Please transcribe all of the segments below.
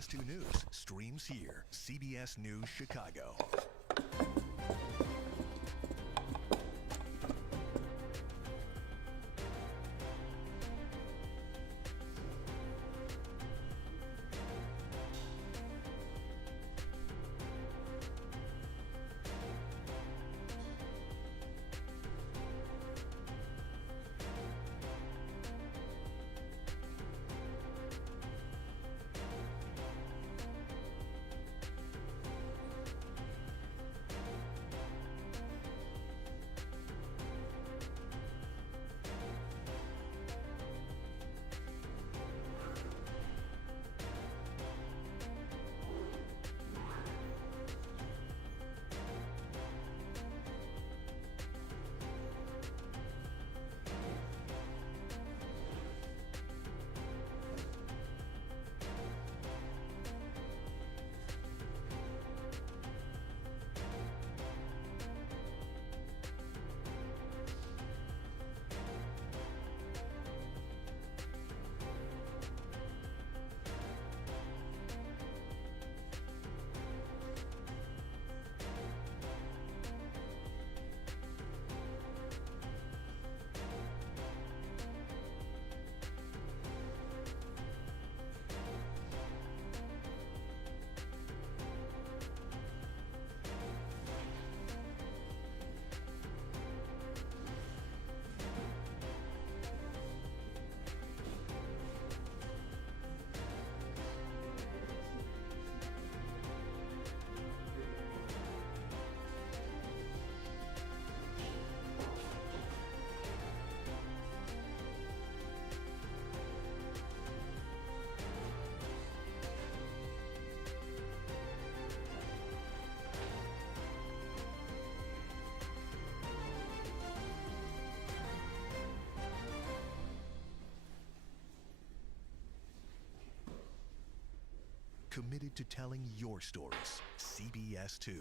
CBS 2 News streams here. CBS News Chicago. Committed to telling your stories. CBS 2.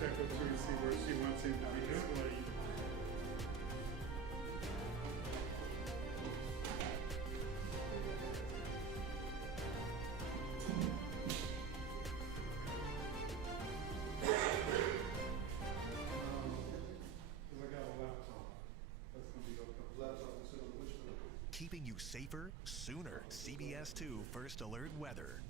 Check up to and see where she wants him to be displayed. I got a laptop. That's going to be the laptop instead of which one? Keeping you safer sooner. CBS 2 First Alert Weather.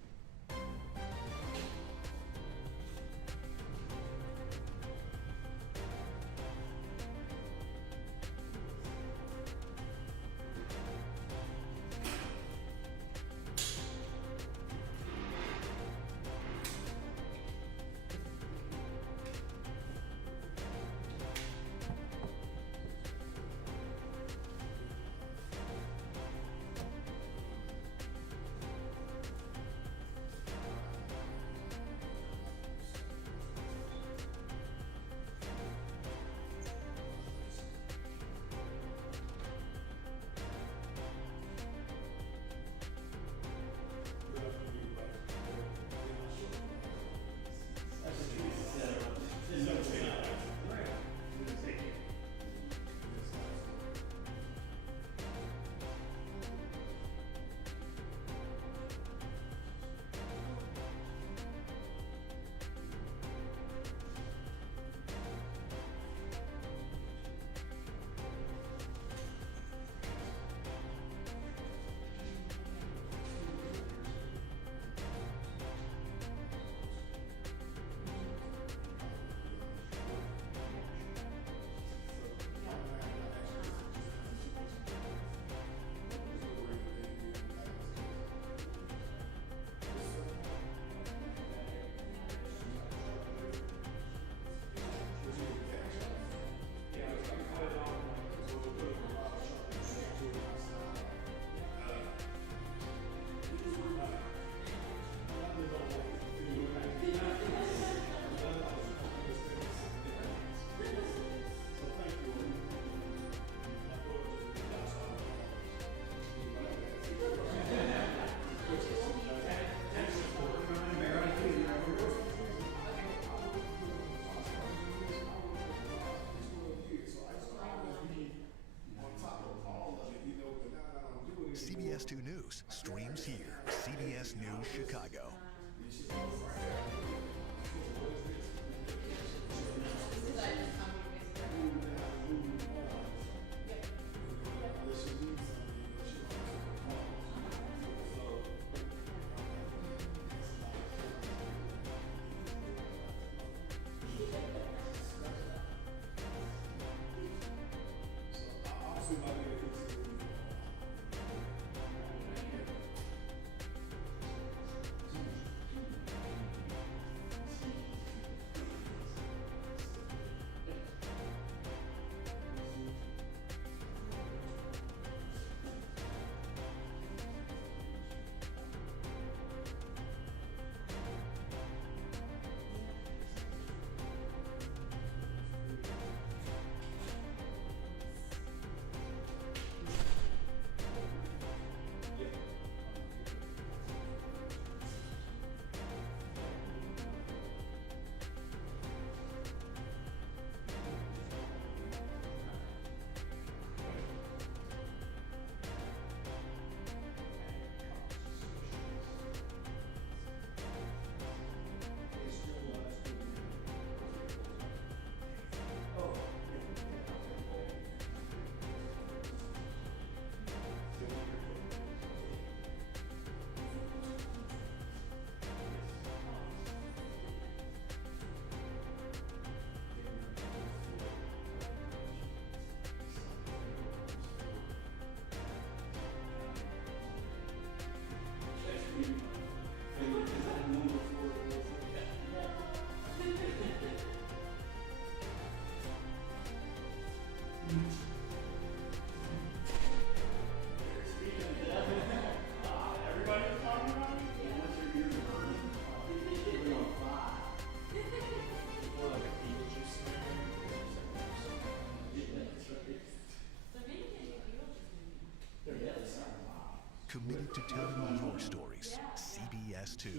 committed to telling your stories. CBS 2.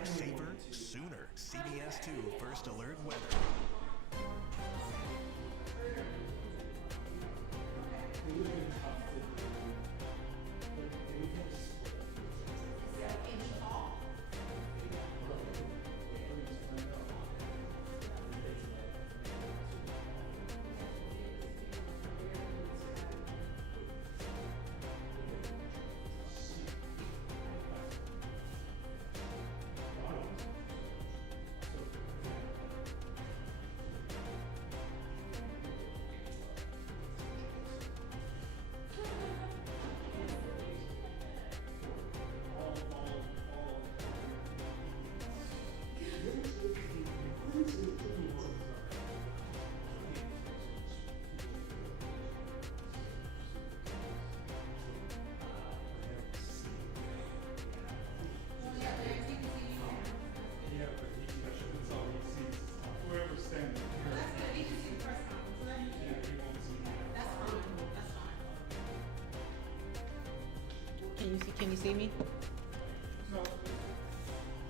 It's safer, sooner. CBS 2 First Alert Weather. Can you see me? No.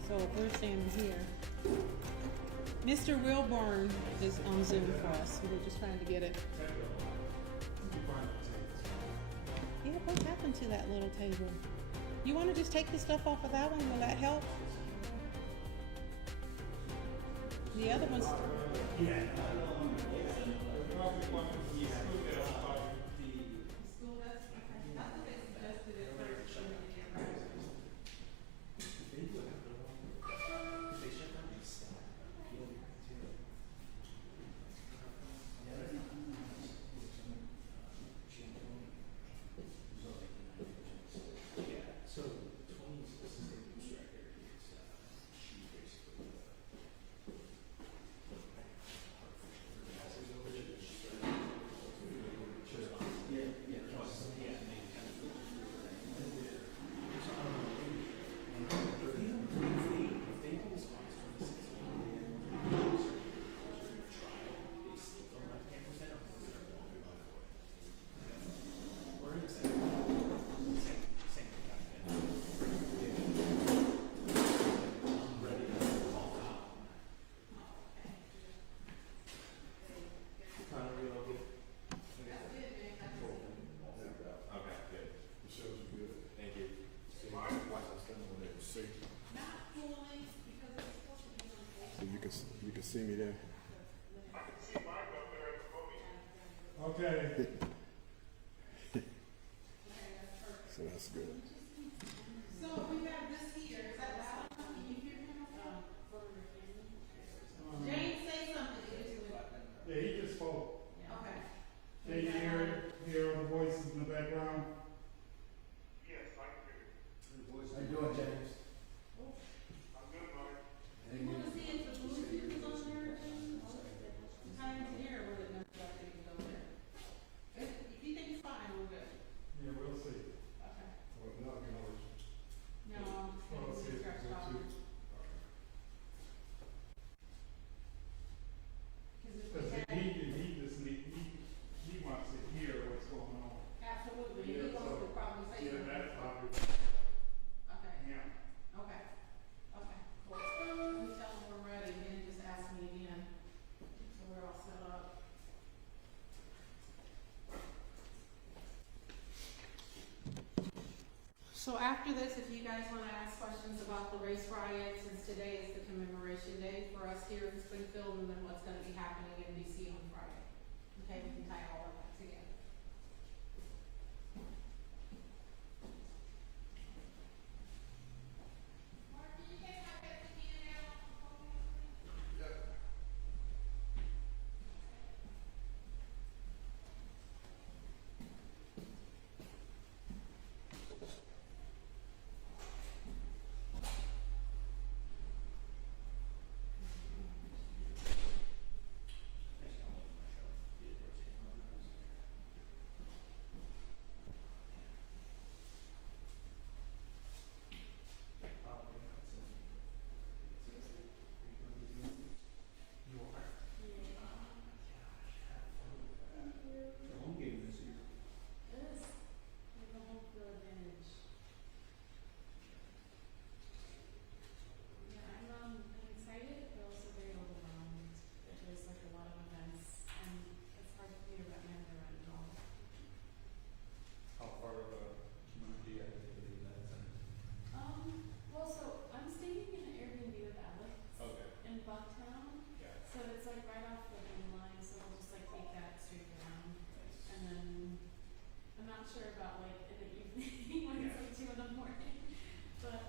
So we're standing here. Mr. Wilburn is on Zoom for us. We're just trying to get it. Yeah, what happened to that little table? You want to just take the stuff off of that one? Will that help? The other one's... Okay. So that's good. So we have this here, is that loud? Can you hear him? James, say something. Yeah, he just spoke. Okay. Can you hear all the voices in the background? Yes, I can hear you. How you doing, James? I'm good, Mike. You want to see if the Bluetooth is on there, James? Tie it here, will it never let you go there? If you think it's fine, we're good. Yeah, we'll see. Okay. Well, no, you can always. No, Well, let's see if scratch it's off. Bluetooth. Because Because if we had, he wants to hear what's going on. absolutely, Yeah, he wants to so- probably say Yeah, something. that's probably, Okay, yeah. okay, okay, cool. Let me tell him we're ready, and then just ask me again, so we're all set up. So after this, if you guys wanna ask questions about the race riot, since today is the commemoration day for us here in Springfield, and then what's gonna be happening in DC on Friday. Okay, we can tie all of that together. Mark, can you take my Pepsi can out? Yes, we have a home field advantage. Yeah, I'm excited, but also very overwhelmed. There's like a lot of events, and it's hard for me to wrap my head around it all. How far of a community activity that's in? Well, so I'm staying in an Airbnb with Alex Okay. in Bucktown, Yeah. so it's like right off the main line, so we'll just like take that straight down. And then, I'm not sure about like in the evening when it's like 2 in the morning, but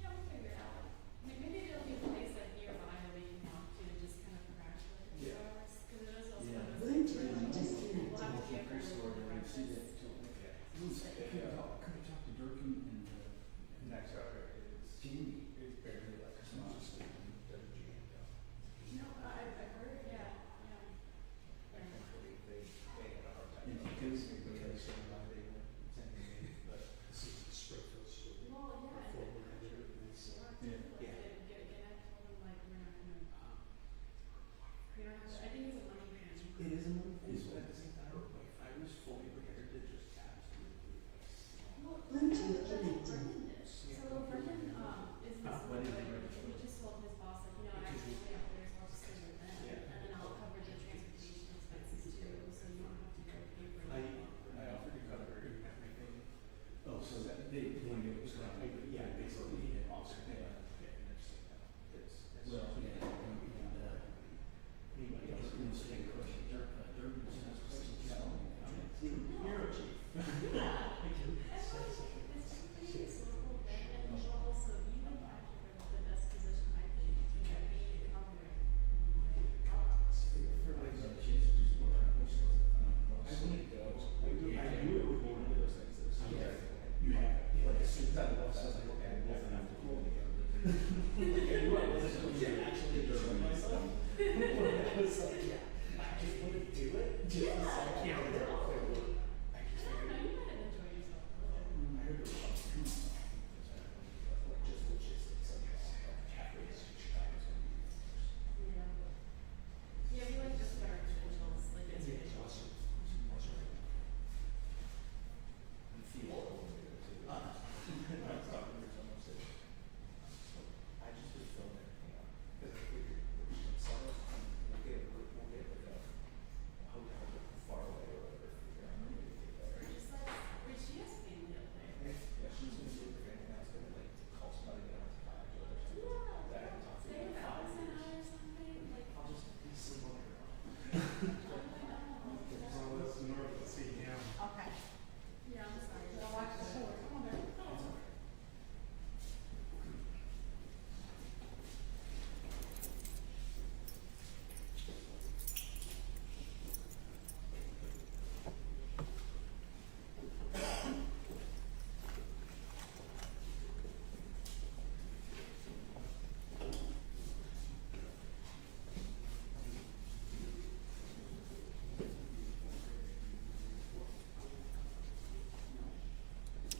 yeah, we'll figure it out. Maybe it'll be a place like nearby that we can walk to just kind of crash for a few hours, cause it is also one of those things where like, we'll have to get early for breakfast. Could we talk to Durkin and Next up is Jamie? it's barely like a small sleep and does jam down. No, I've heard, yeah. I can't believe they had a hard time. Yeah, because- They said why they weren't attending me, but this is the Springfield school. Well, yeah, Before and we're actually, there, it's, sure, yeah. like, get I told him like we're not gonna, we don't have to, I think it's a money thing. It is a money thing. But at the same time, like, I was fully prepared to just absolutely like. Well, that's what Brendan did. So Brendan, is this What is like, it? he just told his boss, like, you know, I actually stay up there, so I'll just stay with them. Yeah. And then I'll cover the transportation expenses too, so you don't have to go pay for I it. offered to cover everything. Oh, so that they it was like, yeah, basically, he did also, yeah. Yeah, and it's, Well, yeah, and, he was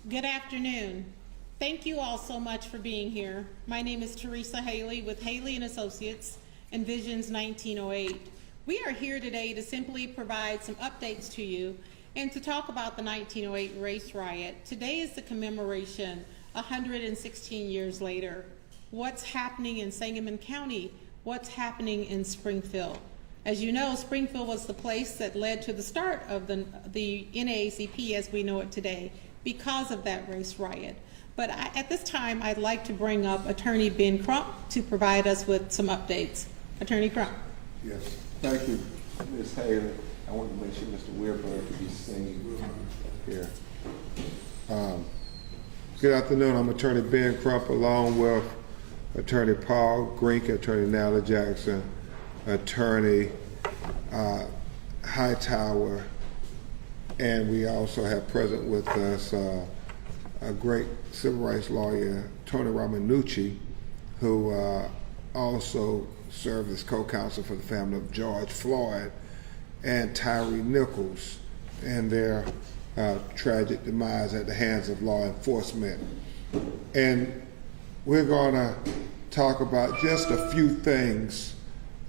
Good afternoon. Thank you all so much for being here. My name is Teresa Haley with Haley & Associates and Visions 1908. We are here today to simply provide some updates to you and to talk about the 1908 race riot. Today is the commemoration 116 years later. What's happening in Sangamon County? What's happening in Springfield? As you know, Springfield was the place that led to the start of the NAACP as we know it today because of that race riot. But at this time, I'd like to bring up Attorney Ben Crump to provide us with some updates. Attorney Crump. Yes, thank you, Ms. Haley. I want to make sure Mr. Wilburn could be seen here. Good afternoon. I'm Attorney Ben Crump along with Attorney Paul Grink, Attorney Nala Jackson, Attorney Hightower, and we also have present with us a great civil rights lawyer, Tony Ramanucci, who also served as co-counsel for the family of George Floyd and Tyree Nichols and their tragic demise at the hands of law enforcement. And we're going to talk about just a few things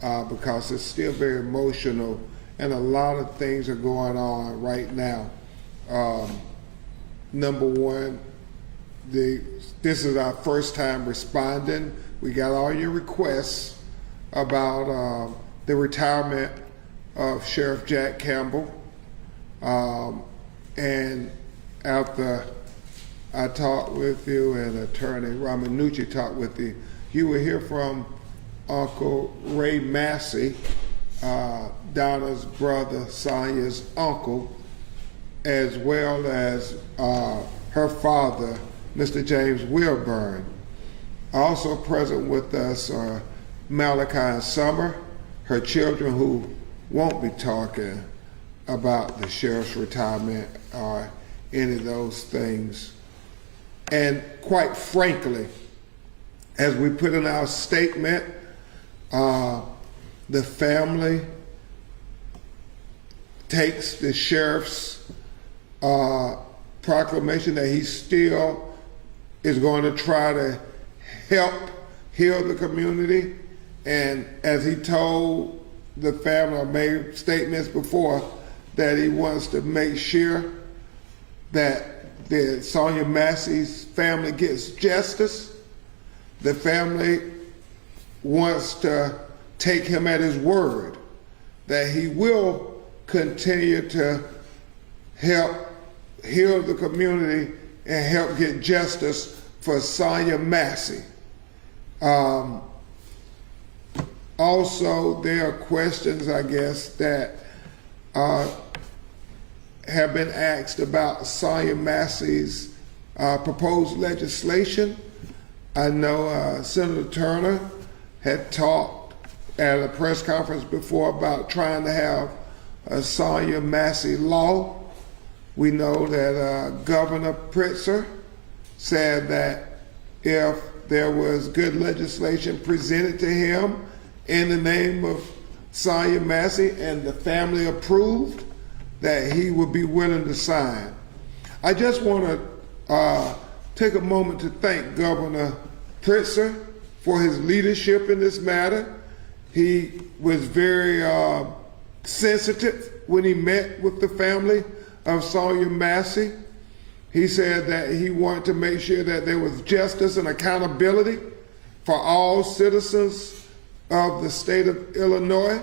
because it's still very emotional and a lot of things are going on right now. Number one, this is our first time responding. We got all your requests about the retirement of Sheriff Jack Campbell. And after I talked with you and Attorney Ramanucci talked with you, you will hear from Uncle Ray Massey, Donna's brother, Sonya's uncle, as well as her father, Mr. James Wilburn. Also present with us are Malachi and Summer, her children who won't be talking about the sheriff's retirement or any of those things. And quite frankly, as we put in our statement, the family takes the sheriff's proclamation that he still is going to try to help heal the community. And as he told the family, or made statements before, that he wants to make sure that the Sonya Massey's family gets justice. The family wants to take him at his word that he will continue to help heal the community and help get justice for Sonya Massey. Also, there are questions, I guess, that have been asked about Sonya Massey's proposed legislation. I know Senator Turner had talked at a press conference before about trying to have a Sonya Massey law. We know that Governor Pritzker said that if there was good legislation presented to him in the name of Sonya Massey and the family approved, that he would be willing to sign. I just want to take a moment to thank Governor Pritzker for his leadership in this matter. He was very sensitive when he met with the family of Sonya Massey. He said that he wanted to make sure that there was justice and accountability for all citizens of the state of Illinois,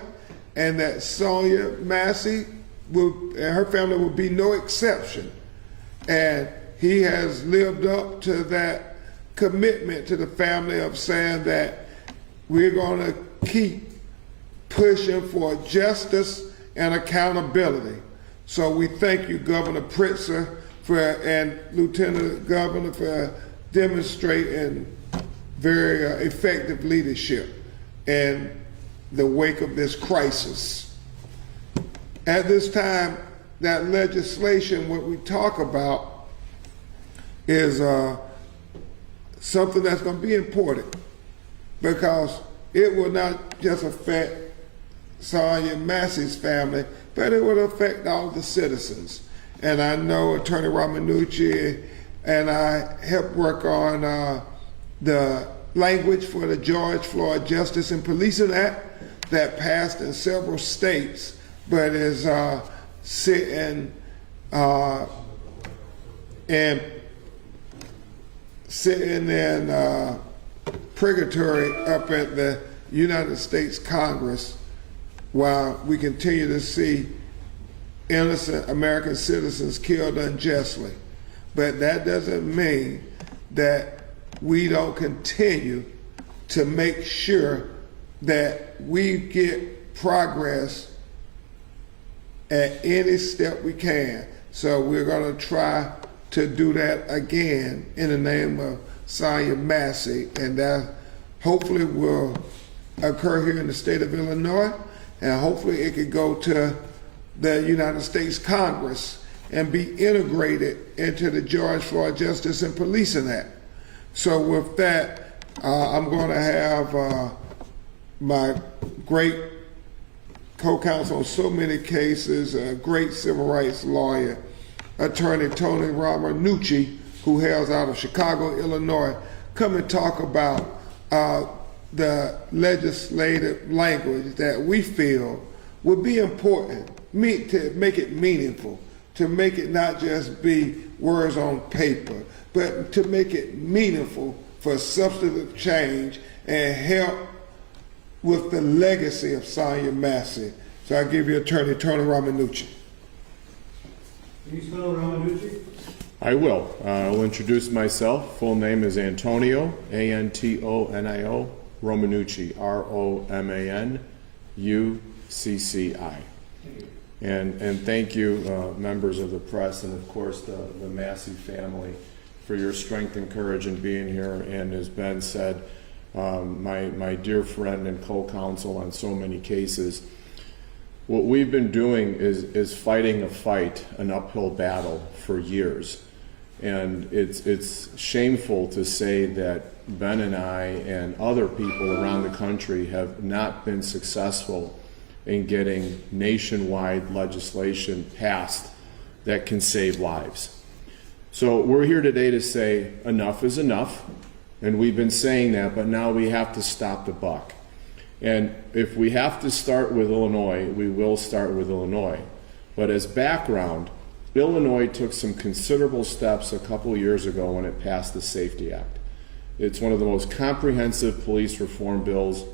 and that Sonya Massey and her family would be no exception. And he has lived up to that commitment to the family of saying that we're going to keep pushing for justice and accountability. So we thank you, Governor Pritzker, and Lieutenant Governor, for demonstrating very effective leadership in the wake of this crisis. At this time, that legislation, what we talk about is something that's going to be important, because it will not just affect Sonya Massey's family, but it will affect all the citizens. And I know Attorney Ramanucci and I helped work on the language for the George Floyd Justice and Policing Act that passed in several states, but is sitting in purgatory up at the United States Congress while we continue to see innocent American citizens killed unjustly. But that doesn't mean that we don't continue to make sure that we get progress at any step we can. So we're going to try to do that again in the name of Sonya Massey, and that hopefully will occur here in the state of Illinois, and hopefully it could go to the United States Congress and be integrated into the George Floyd Justice and Policing Act. So with that, I'm going to have my great co-counsel on so many cases, a great civil rights lawyer, Attorney Tony Romanucci, who hails out of Chicago, Illinois, come and talk about the legislative language that we feel would be important to make it meaningful, to make it not just be words on paper, but to make it meaningful for substantive change and help with the legacy of Sonya Massey. So I give you Attorney Tony Romanucci. Can you spell Ramanucci? I will. I'll introduce myself. Full name is Antonio, A-N-T-O-N-I-O, Romanucci, R-O-M-A-N-U-C-C-I. And thank you, members of the press, and of course the Massey family, for your strength and courage in being here. And as Ben said, my dear friend and co-counsel on so many cases, what we've been doing is fighting a fight, an uphill battle for years. And it's shameful to say that Ben and I and other people around the country have not been successful in getting nationwide legislation passed that can save lives. So we're here today to say enough is enough, and we've been saying that, but now we have to stop the buck. And if we have to start with Illinois, we will start with Illinois. But as background, Illinois took some considerable steps a couple years ago when it passed the Safety Act. It's one of the most comprehensive police reform bills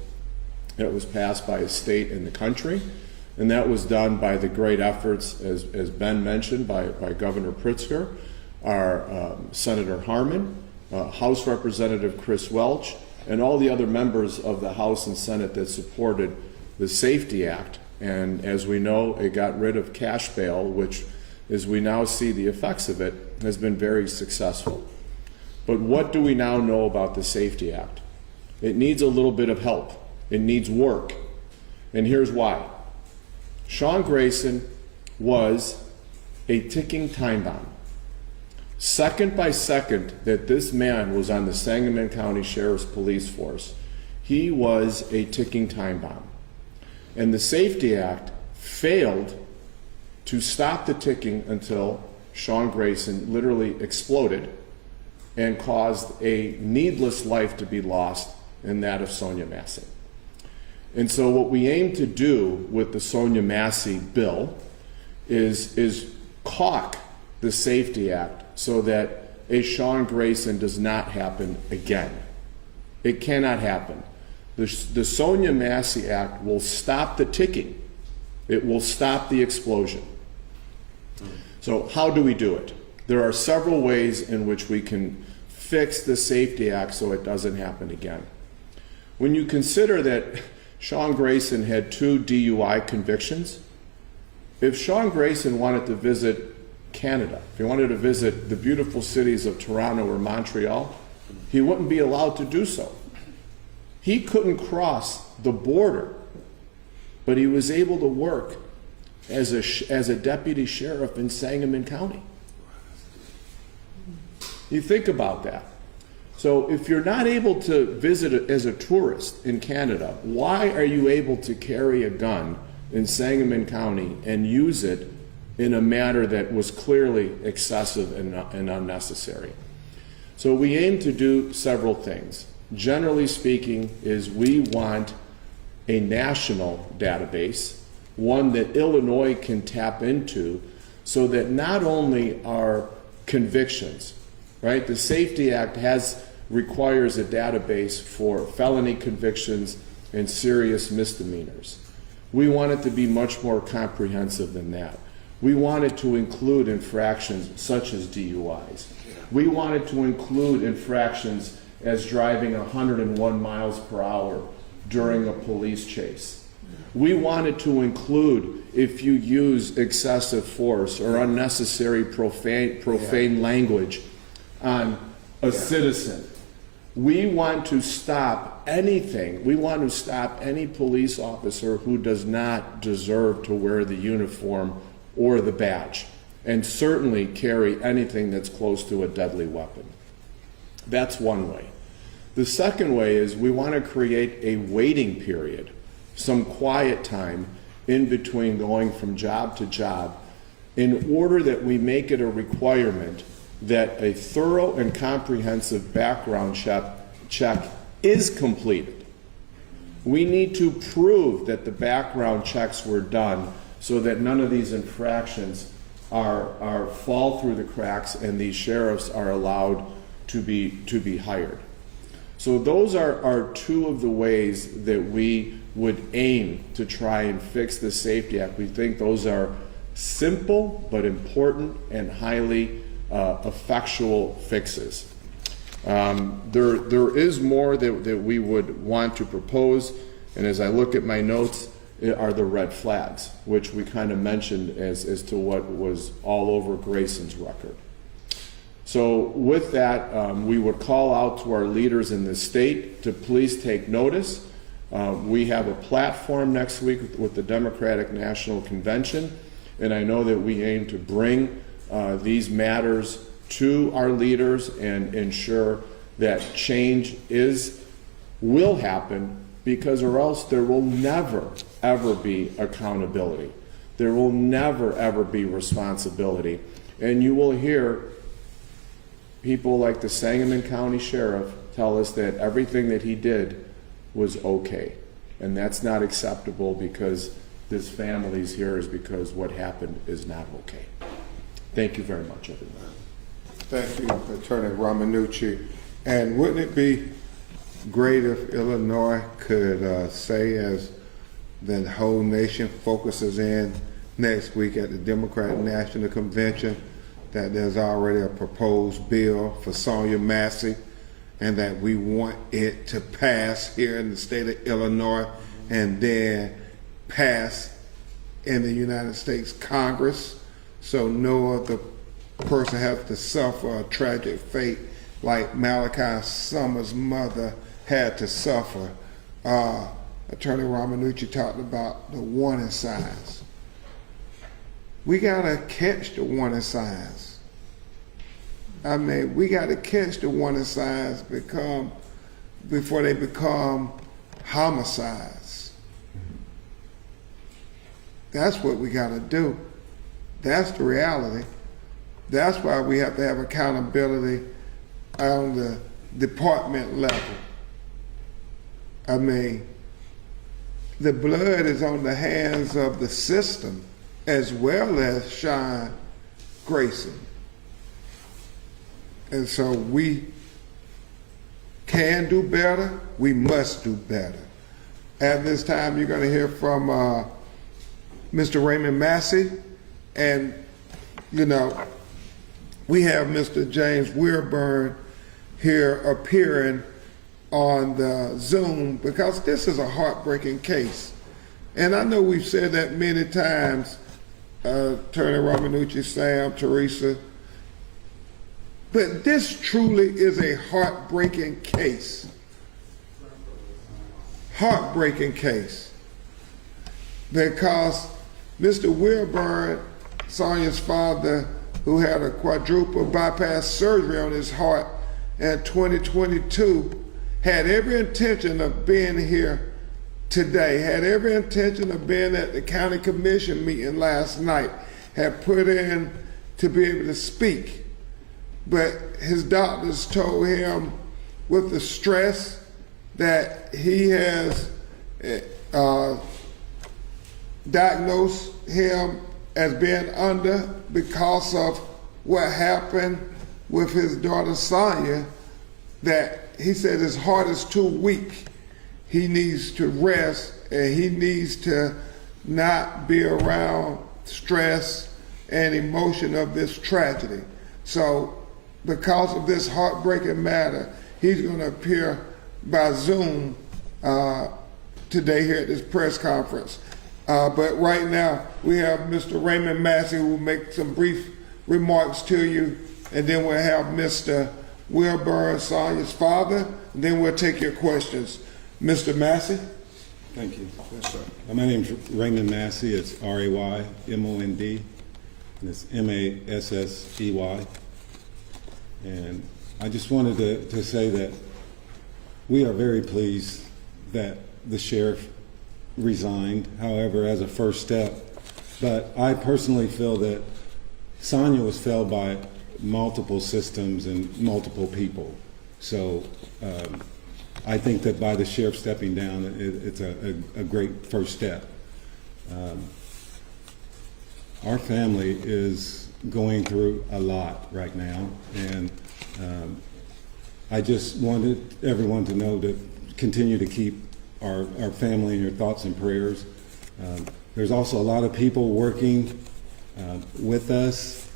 that was passed by a state in the country, and that was done by the great efforts, as Ben mentioned, by Governor Pritzker, our Senator Harmon, House Representative Chris Welch, and all the other members of the House and Senate that supported the Safety Act. And as we know, it got rid of cash bail, which, as we now see the effects of it, has been very successful. But what do we now know about the Safety Act? It needs a little bit of help. It needs work. And here's why. Sean Grayson was a ticking time bomb. Second by second that this man was on the Sangamon County Sheriff's Police Force, he was a ticking time bomb. And the Safety Act failed to stop the ticking until Sean Grayson literally exploded and caused a needless life to be lost, in that of Sonya Massey. And so what we aim to do with the Sonya Massey bill is caulk the Safety Act so that a Sean Grayson does not happen again. It cannot happen. The Sonya Massey Act will stop the ticking. It will stop the explosion. So how do we do it? There are several ways in which we can fix the Safety Act so it doesn't happen again. When you consider that Sean Grayson had 2 DUI convictions, if Sean Grayson wanted to visit Canada, if he wanted to visit the beautiful cities of Toronto or Montreal, he wouldn't be allowed to do so. He couldn't cross the border, but he was able to work as a deputy sheriff in Sangamon County. You think about that. So if you're not able to visit as a tourist in Canada, why are you able to carry a gun in Sangamon County and use it in a manner that was clearly excessive and unnecessary. So we aim to do several things. Generally speaking, is we want a national database, one that Illinois can tap into, so that not only are convictions, right? The Safety Act requires a database for felony convictions and serious misdemeanors. We want it to be much more comprehensive than that. We want it to include infractions such as DUIs. We want it to include infractions as driving 101 miles per hour during a police chase. We want it to include if you use excessive force or unnecessary profane language on a citizen. We want to stop anything. We want to stop any police officer who does not deserve to wear the uniform or the badge, and certainly carry anything that's close to a deadly weapon. That's one way. The second way is we want to create a waiting period, some quiet time in between going from job to job, in order that we make it a requirement that a thorough and comprehensive background check is completed. We need to prove that the background checks were done so that none of these infractions fall through the cracks and these sheriffs are allowed to be hired. So those are two of the ways that we would aim to try and fix the Safety Act. We think those are simple but important and highly effectual fixes. There is more that we would want to propose, and as I look at my notes, are the red flags, which we kind of mentioned as to what was all over Grayson's record. So with that, we would call out to our leaders in the state to please take notice. We have a platform next week with the Democratic National Convention, and I know that we aim to bring these matters to our leaders and ensure that change will happen, because or else there will never, ever be accountability. There will never, ever be responsibility. And you will hear people like the Sangamon County Sheriff tell us that everything that he did was okay. And that's not acceptable, because this family's here is because what happened is not okay. Thank you very much, everyone. Thank you, Attorney Romanucci. And wouldn't it be great if Illinois could say, as the whole nation focuses in next week at the Democratic National Convention, that there's already a proposed bill for Sonya Massey, and that we want it to pass here in the state of Illinois and then pass in the United States Congress, so no other person has to suffer a tragic fate like Malachi Summers' mother had to suffer. Attorney Romanucci talked about the warning signs. We gotta catch the warning signs. I mean, we gotta catch the warning signs before they become homicides. That's what we gotta do. That's the reality. That's why we have to have accountability on the department level. I mean, the blood is on the hands of the system as well as Sean Grayson. And so we can do better, we must do better. At this time, you're going to hear from Mr. Raymond Massey, and, you know, we have Mr. James Weirburn here appearing on the Zoom because this is a heartbreaking case. And I know we've said that many times, Attorney Romanucci, Sam, Teresa, but this truly is a heartbreaking case. Heartbreaking case. Because Mr. Weirburn, Sonya's father, who had a quadruple bypass surgery on his heart in 2022, had every intention of being here today, had every intention of being at the county commission meeting last night, had put in to be able to speak. But his doctors told him with the stress that he has diagnosed him as being under because of what happened with his daughter Sonya, that he said his heart is too weak. He needs to rest and he needs to not be around stress and emotion of this tragedy. So because of this heartbreaking matter, he's going to appear by Zoom today here at this press conference. But right now, we have Mr. Raymond Massey who will make some brief remarks to you, and then we'll have Mr. Wilburn, Sonya's father, and then we'll take your questions. Mr. Massey? Thank you. Yes, sir. My name's Raymond Massey. It's R-A-Y-M-O-N-D, and it's M-A-S-S-E-Y. And I just wanted to say that we are very pleased that the sheriff resigned, however, as a first step. But I personally feel that Sonya was felled by multiple systems and multiple people. So I think that by the sheriff stepping down, it's a great first step. Our family is going through a lot right now, and I just wanted everyone to know to continue to keep our family in your thoughts and prayers. There's also a lot of people working with us,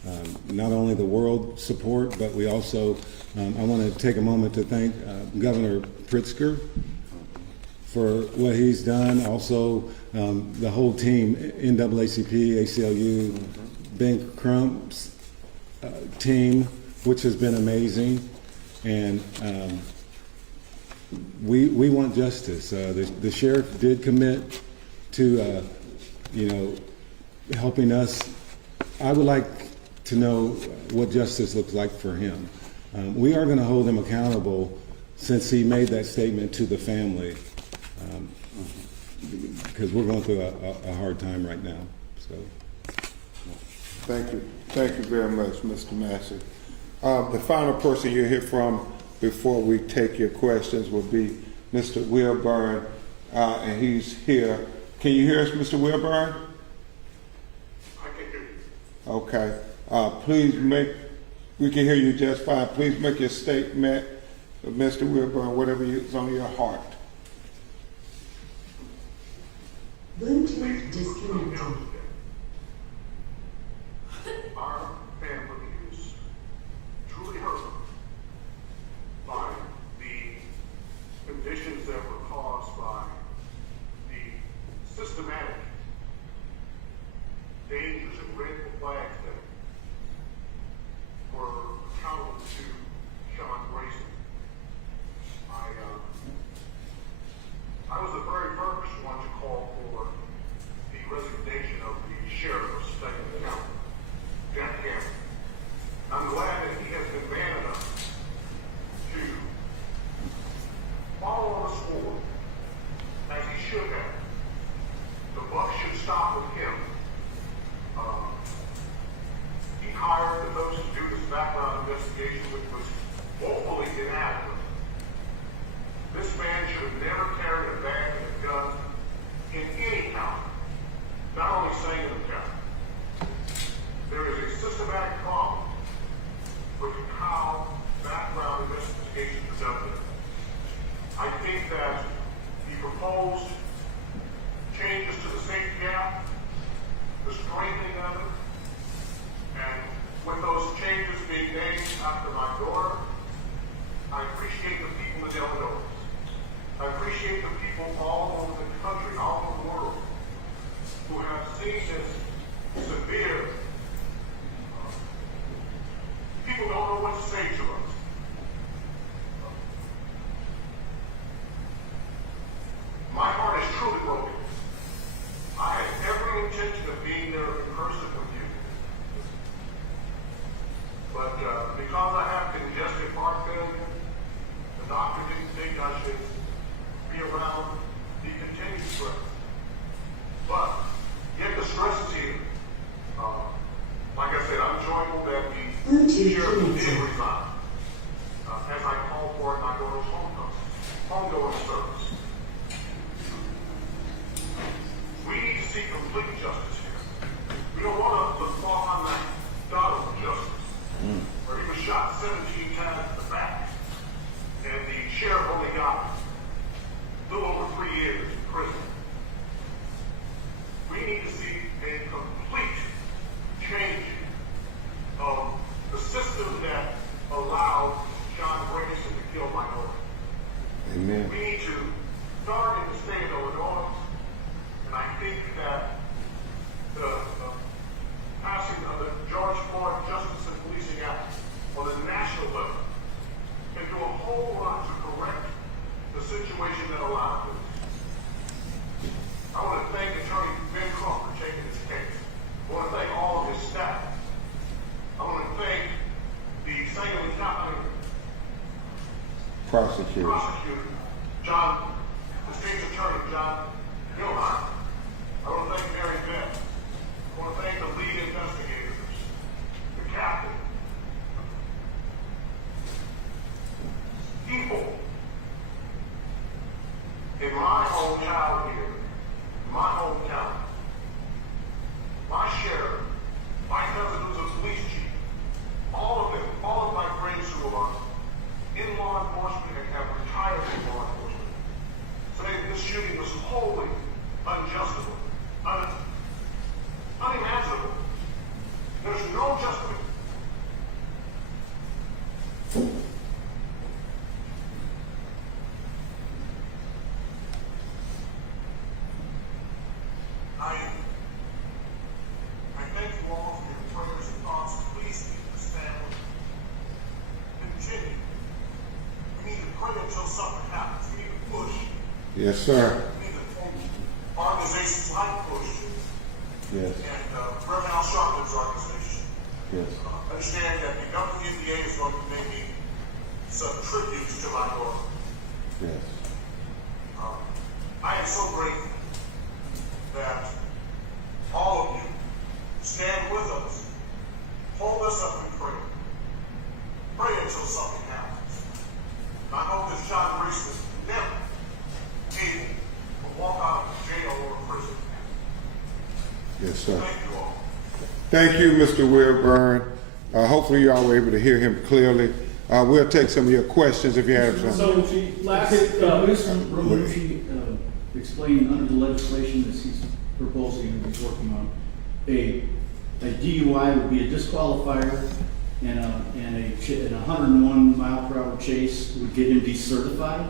not only the world support, but we also, I want to take a moment to thank Governor Pritzker for what he's done. Also, the whole team, NAACP, ACLU, Ben Crump's team, which has been amazing. And we want justice. The sheriff did commit to, helping us. I would like to know what justice looks like for him. We are going to hold him accountable since he made that statement to the family, because we're going through a hard time right now. So, Thank you. Thank you very much, Mr. Massey. The final person you'll hear from before we take your questions will be Mr. Wilburn, and he's here. Can you hear us, Mr. Wilburn? I can hear you. Okay. We can hear you just fine. Please make your statement, Mr. Wilburn, whatever is on your heart. Bluetooth disconnected. Our family is truly hurt by the conditions that were caused by the systematic dangers and red flags that were accountable to Sean Grayson. I was the very first one to call for the resignation of the sheriff of Sangamon County, Jack Campbell. I'm glad that he has been man enough to follow on the sword as he should have. The buck should stop with him. He hired the folks to do this background investigation, which was woefully inadequate. This man should have never carried a bag and a gun in any county, not only Sangamon County. There is a systematic problem with how background investigations are done there. I think that the proposed changes to the safety gap, the strengthening of it, and with those changes being named after my daughter, I appreciate the people in Illinois. I appreciate the people all over the country, all over the world, who have seen this severe. People don't know what to say to us. My heart is truly broken. I had every intention of being there in person with you. But because I have congestive heart failure, the doctor didn't think I should be around the continued stress. But yet the stress is here. joyful that the sheriff did resign. As I call for it, my daughter's homegoing service. We need to see complete justice here. We don't want to fall on that God of justice, where he was shot 17 times in the back, and the sheriff only got a little over 3 years in prison. We need to see a complete change of the system that allowed John Grayson to kill my daughter. Amen. We need to start in the state of Illinois, and I think that the passing of the George Floyd Justice and Policing Act on the national level can do a whole lot to correct the situation that allowed this. I want to thank Attorney Ben Crump for taking this case. I want to thank all of his staff. I want to thank the Sangamon County Prosecutor. John, the state's attorney, John Gilhart. I want to thank Mary Beth. I want to thank the lead investigators, the captain, people in my hometown here, my hometown, my sheriff, my cousin who's a police chief, all of them, all of my friends who are in law enforcement and have retired in law enforcement, say that this shooting was wholly unjustifiable, unimaginable. There's no justification. I thank you all for your prayers and thoughts. Please keep this family. Continue. We need to pray until something happens. We need to push. Yes, sir. We need to form organizations like PUSH Yes. and Reverend Al Sharpton's organization. Yes. Understand that the WBBM is going to be making some tributes to my daughter. Yes. I am so grateful that all of you stand with us, hold us up in prayer, pray until something happens. And I hope that John Grayson is never able to walk out of jail or prison. Yes, sir. Thank you all. Thank you, Mr. Wilburn. Hopefully you all were able to hear him clearly. We'll take some of your questions if you have some. So last, Would she explain under the legislation that he's proposing and he's working on, a DUI would be a disqualifier and a 101 mile per hour chase would get him decertified?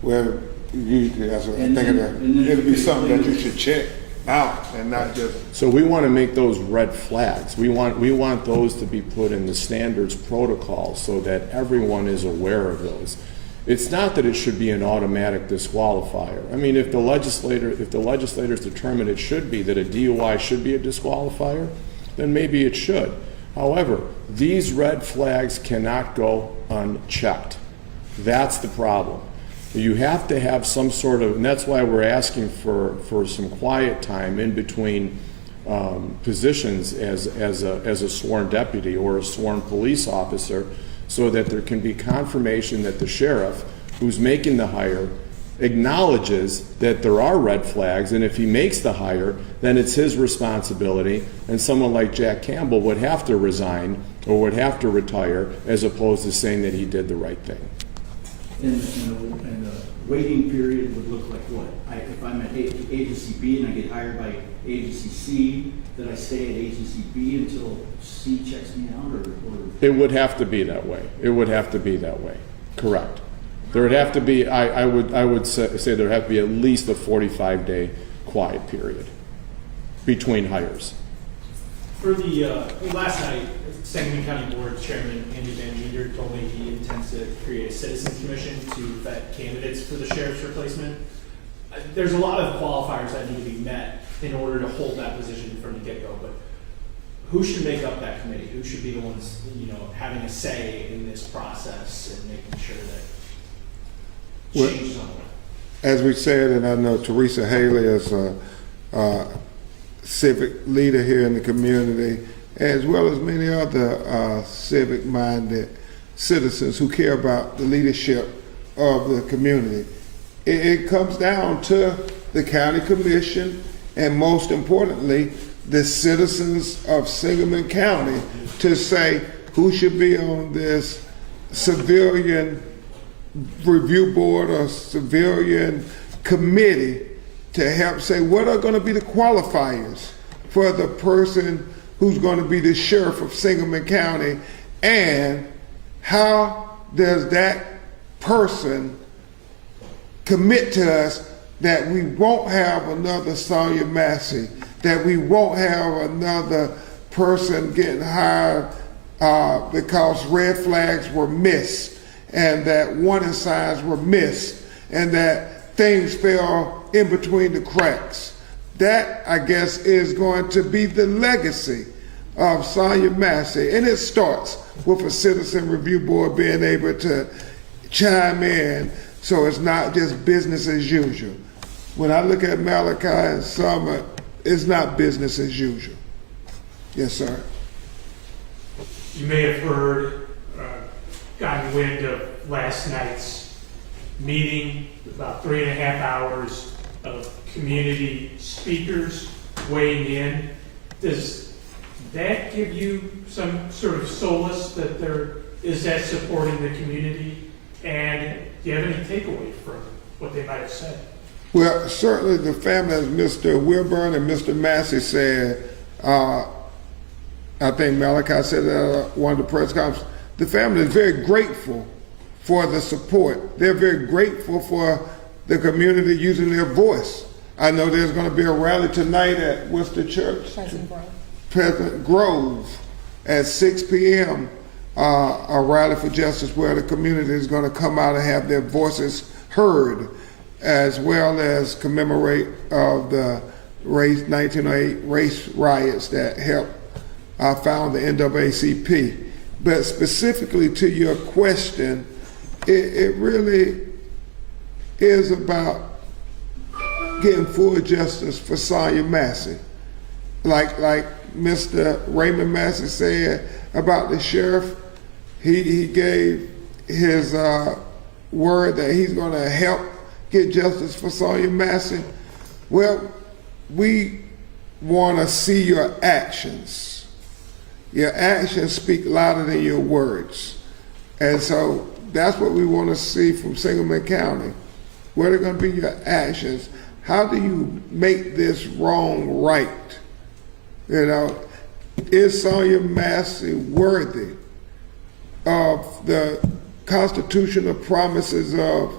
Well, that's what I'm And thinking then it'd be if you something that you could- should check out and not just. So we want to make those red flags. We want those to be put in the standards protocol so that everyone is aware of those. It's not that it should be an automatic disqualifier. I mean, if the legislators determine it should be, that a DUI should be a disqualifier, then maybe it should. However, these red flags cannot go unchecked. That's the problem. You have to have some sort of, and that's why we're asking for some quiet time in between positions as a sworn deputy or a sworn police officer, so that there can be confirmation that the sheriff who's making the hire acknowledges that there are red flags, and if he makes the hire, then it's his responsibility, and someone like Jack Campbell would have to resign or would have to retire, as opposed to saying that he did the right thing. And the waiting period would look like what? If I'm at agency B and I get hired by agency C, that I stay at agency B until C checks me out, or? It would have to be that way. It would have to be that way. Correct. There would have to be, I would say there would have to be at least a 45-day quiet period between hires. for the last night, Sangamon County Board Chairman Andy Van Meter told me he intends to create a citizen commission to vet candidates for the sheriff's replacement. There's a lot of qualifiers that need to be met in order to hold that position from the get-go, but who should make up that committee? Who should be the ones, having a say in this process and making sure that change is on the way? As we said, and I know Teresa Haley is a civic leader here in the community, as well as many other civic-minded citizens who care about the leadership of the community. It comes down to the county commission and, most importantly, the citizens of Sangamon County to say who should be on this civilian review board or civilian committee to help say what are going to be the qualifiers for the person who's going to be the sheriff of Sangamon County, and how does that person commit to us that we won't have another Sonya Massey, that we won't have another person getting hired because red flags were missed, and that warning signs were missed, and that things fell in between the cracks. That, I guess, is going to be the legacy of Sonya Massey. And it starts with a citizen review board being able to chime in so it's not just business as usual. When I look at Malachi and Summer, it's not business as usual. Yes, sir. You may have heard, gotten wind of last night's meeting, about 3.5 hours of community speakers weighing in. Does that give you some sort of solace that there is that support in the community? And do you have any takeaway from what they might have said? Well, certainly the family, as Mr. Wilburn and Mr. Massey said, I think Malachi said at one of the press conferences, the family is very grateful for the support. They're very grateful for the community using their voice. I know there's going to be a rally tonight at what's the church? Pleasant Grove at 6 p.m. A rally for justice where the community is going to come out and have their voices heard, as well as commemorate of the 1908 race riots that helped found the NAACP. But specifically to your question, it really is about getting full justice for Sonya Massey. Like Mr. Raymond Massey said about the sheriff, he gave his word that he's going to help get justice for Sonya Massey. Well, we want to see your actions. Your actions speak louder than your words. And so that's what we want to see from Sangamon County. What are going to be your actions? How do you make this wrong right? You know, is Sonya Massey worthy of the constitutional promises of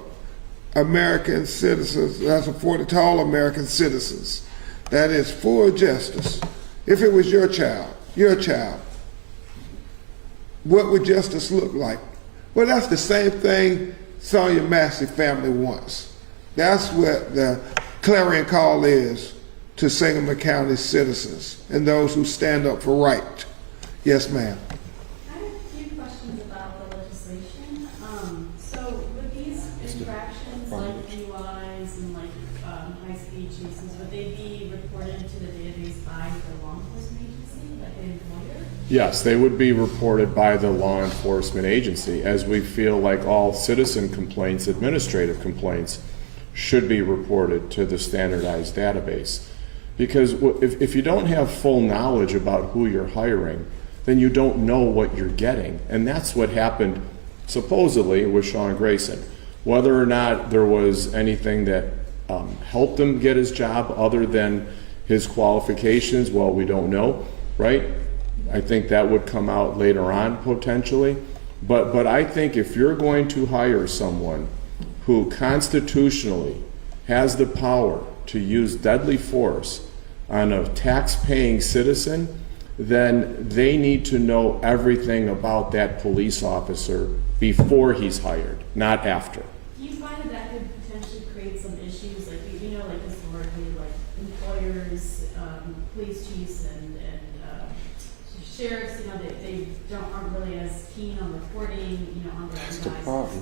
American citizens that's afforded to all American citizens? That is full justice. If it was your child, what would justice look like? Well, that's the same thing Sonya Massey family wants. That's what the clarion call is to Sangamon County citizens and those who stand up for right. Yes, ma'am. I have a few questions about the legislation. So with these infractions like DUIs and like high-speed chases, would they be reported to the database by the law enforcement agency, like the employer? Yes, they would be reported by the law enforcement agency, as we feel like all citizen complaints, administrative complaints, should be reported to the standardized database. Because if you don't have full knowledge about who you're hiring, then you don't know what you're getting. And that's what happened supposedly with Sean Grayson. Whether or not there was anything that helped him get his job other than his qualifications, well, we don't know, right? I think that would come out later on potentially. But I think if you're going to hire someone who constitutionally has the power to use deadly force on a tax-paying citizen, then they need to know everything about that police officer before he's hired, not after. Do you find that could potentially create some issues, like you know, like historically, like employers, police chiefs, and sheriffs, you know, they aren't really as keen on reporting, you know, on their That's the devices. problem.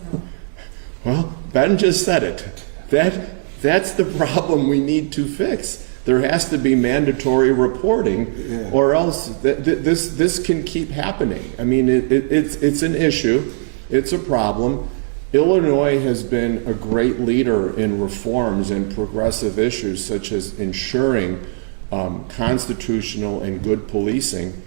So. Well, Ben just said it. That's the problem we need to fix. There has to be mandatory reporting, or else this can keep happening. I mean, it's an issue, it's a problem. Illinois has been a great leader in reforms and progressive issues, such as ensuring constitutional and good policing.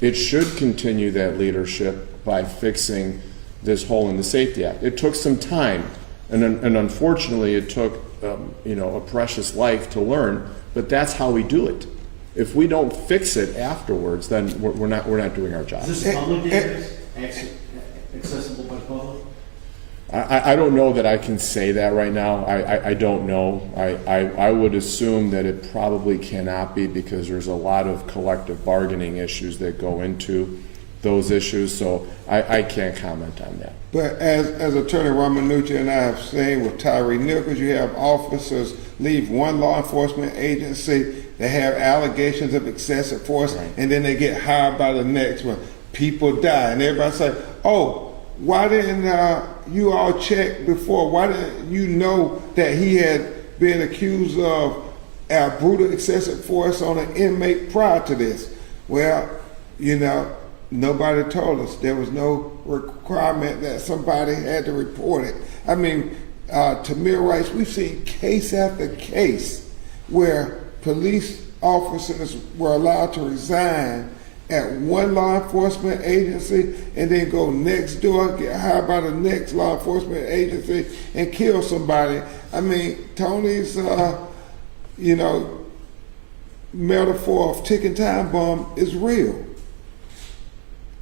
It should continue that leadership by fixing this hole in the Safety Act. It took some time, and unfortunately, it took a precious life to learn. But that's how we do it. If we don't fix it afterwards, then we're not doing our job. Is this public database accessible by the public? I don't know that I can say that right now. I don't know. I would assume that it probably cannot be, because there's a lot of collective bargaining issues that go into those issues. So I can't comment on that. But as Attorney Ramanucci and I have seen with Tyree Nichols, you have officers leave one law enforcement agency, they have allegations of excessive force, and then they get hired by the next one. People die, and everybody say, oh, why didn't you all check before? Why didn't you know that he had been accused of brutal excessive force on an inmate prior to this? Well, nobody told us. There was no requirement that somebody had to report it. I mean, Tamir Rice, we've seen case after case where police officers were allowed to resign at one law enforcement agency and then go next door, get hired by the next law enforcement agency and kill somebody. I mean, Tony's, metaphor of ticking time bomb is real.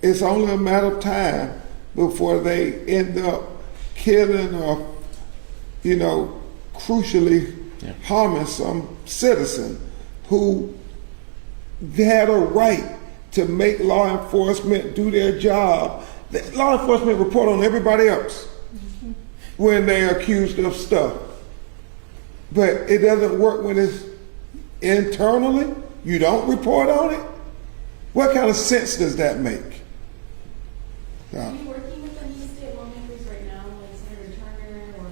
It's only a matter of time before they end up killing or, crucially harming some citizen who had a right to make law enforcement do their job. Law enforcement report on everybody else when they're accused of stuff. But it doesn't work when it's internally. You don't report on it. What kind of sense does that make? Are you working with any state lawmakers right now, like Senator Turner or?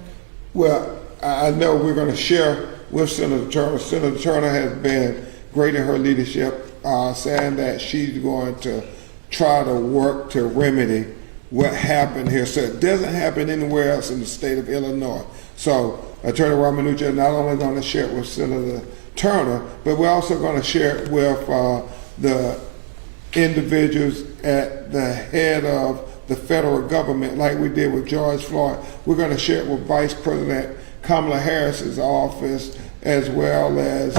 Well, I know we're going to share with Senator Turner. Senator Turner has been great in her leadership, saying that she's going to try to work to remedy what happened here so it doesn't happen anywhere else in the state of Illinois. So Attorney Ramanucci is not only going to share it with Senator Turner, but we're also going to share it with the individuals at the head of the federal government, like we did with George Floyd. We're going to share it with Vice President Kamala Harris's office, as well as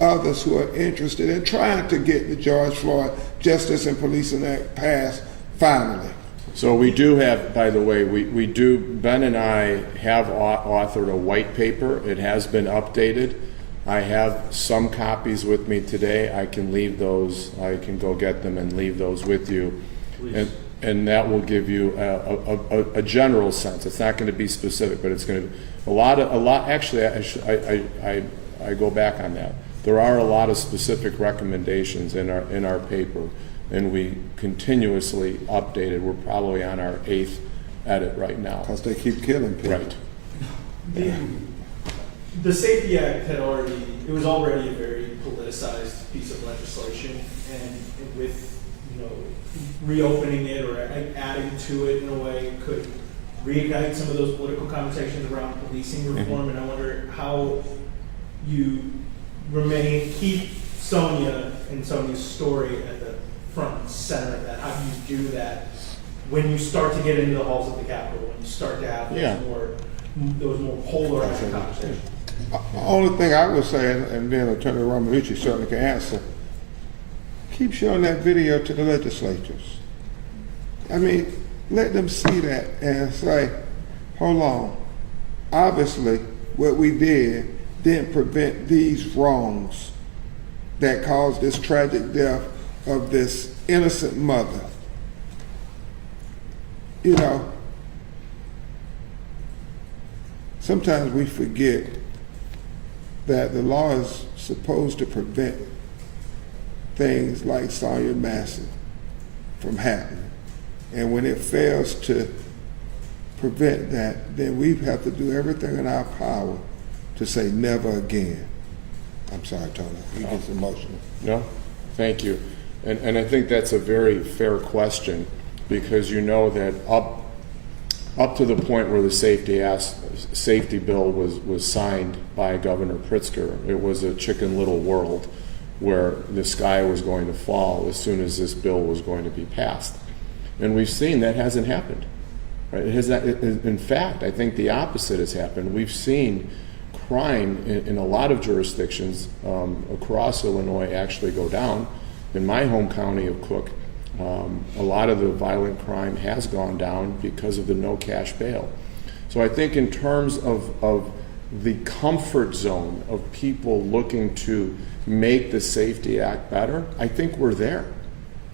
others who are interested in trying to get the George Floyd Justice and Policing Act passed finally. So we do have, by the way, Ben and I have authored a white paper. It has been updated. I have some copies with me today. I can leave those, I can go get them and leave those with you. And that will give you a general sense. It's not going to be specific, but it's going to be a lot. Actually, I go back on that. There are a lot of specific recommendations in our paper, and we continuously update it. We're probably on our 8th edit right now. Because they keep killing people. Right. The Safety Act was already a very politicized piece of legislation, and with reopening it or adding to it in a way could reignite some of those political conversations around policing reform. And I wonder how you keep Sonya and Sonya's story at the front and center of that. How do you do that when you start to get into the halls of the Capitol, when you start to have those more polarizing conversations? The only thing I would say, and then Attorney Ramanucci certainly can answer, keep showing that video to the legislatures. I mean, let them see that and say, hold on, obviously what we did didn't prevent these wrongs that caused this tragic death of this innocent mother. Sometimes we forget that the law is supposed to prevent things like Sonya Massey from happening. And when it fails to prevent that, then we have to do everything in our power to say never again. I'm sorry, Tony, you get emotional. No? Thank you. And I think that's a very fair question, because you know that up to the point where the safety bill was signed by Governor Pritzker, it was a Chicken Little world where the sky was going to fall as soon as this bill was going to be passed. And we've seen that hasn't happened. Right? In fact, I think the opposite has happened. We've seen crime in a lot of jurisdictions across Illinois actually go down. In my home county of Cook, a lot of the violent crime has gone down because of the no cash bail. So I think in terms of the comfort zone of people looking to make the Safety Act better, I think we're there.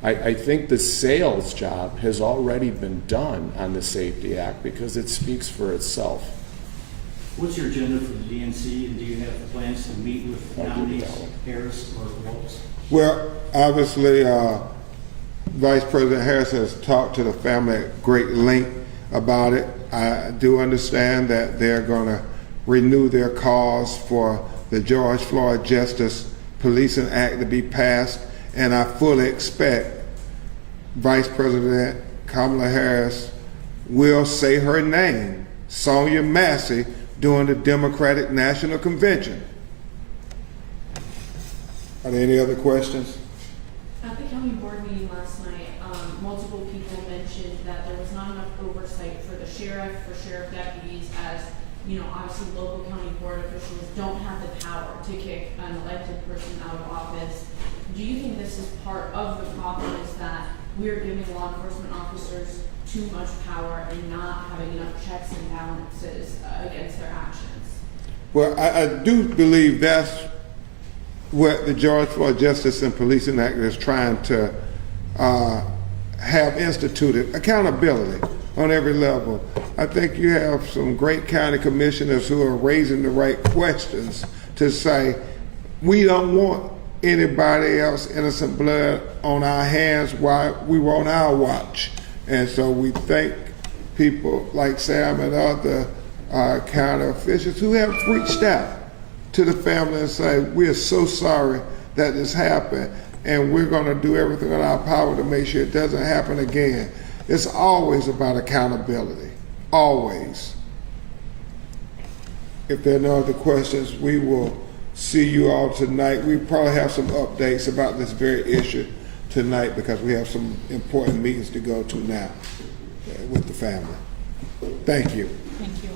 I think the sales job has already been done on the Safety Act because it speaks for itself. What's your agenda for the DNC, and do you have plans to meet with nominees Harris or Waltz? Well, obviously, Vice President Harris has talked to the family at great length about it. I do understand that they're going to renew their cause for the George Floyd Justice Policing Act to be passed, and I fully expect Vice President Kamala Harris will say her name, Sonya Massey, during the Democratic National Convention. Are there any other questions? At the county board meeting last night, multiple people mentioned that there was not enough oversight for the sheriff, for sheriff deputies, as, you know, obviously local county board officials don't have the power to kick an elected person out of office. Do you think this is part of the problem, is that we're giving law enforcement officers too much power and not having enough checks and balances against their actions? Well, I do believe that's what the George Floyd Justice and Policing Act is trying to have instituted, accountability on every level. I think you have some great county commissioners who are raising the right questions to say, we don't want anybody else innocent blood on our hands while we were on our watch. And so we thank people like Sam and other county officials who have reached out to the family and say, we are so sorry that this happened, and we're going to do everything in our power to make sure it doesn't happen again. It's always about accountability, always. If there are no other questions, we will see you all tonight. We probably have some updates about this very issue tonight because we have some important meetings to go to now with the family. Thank you. Thank you.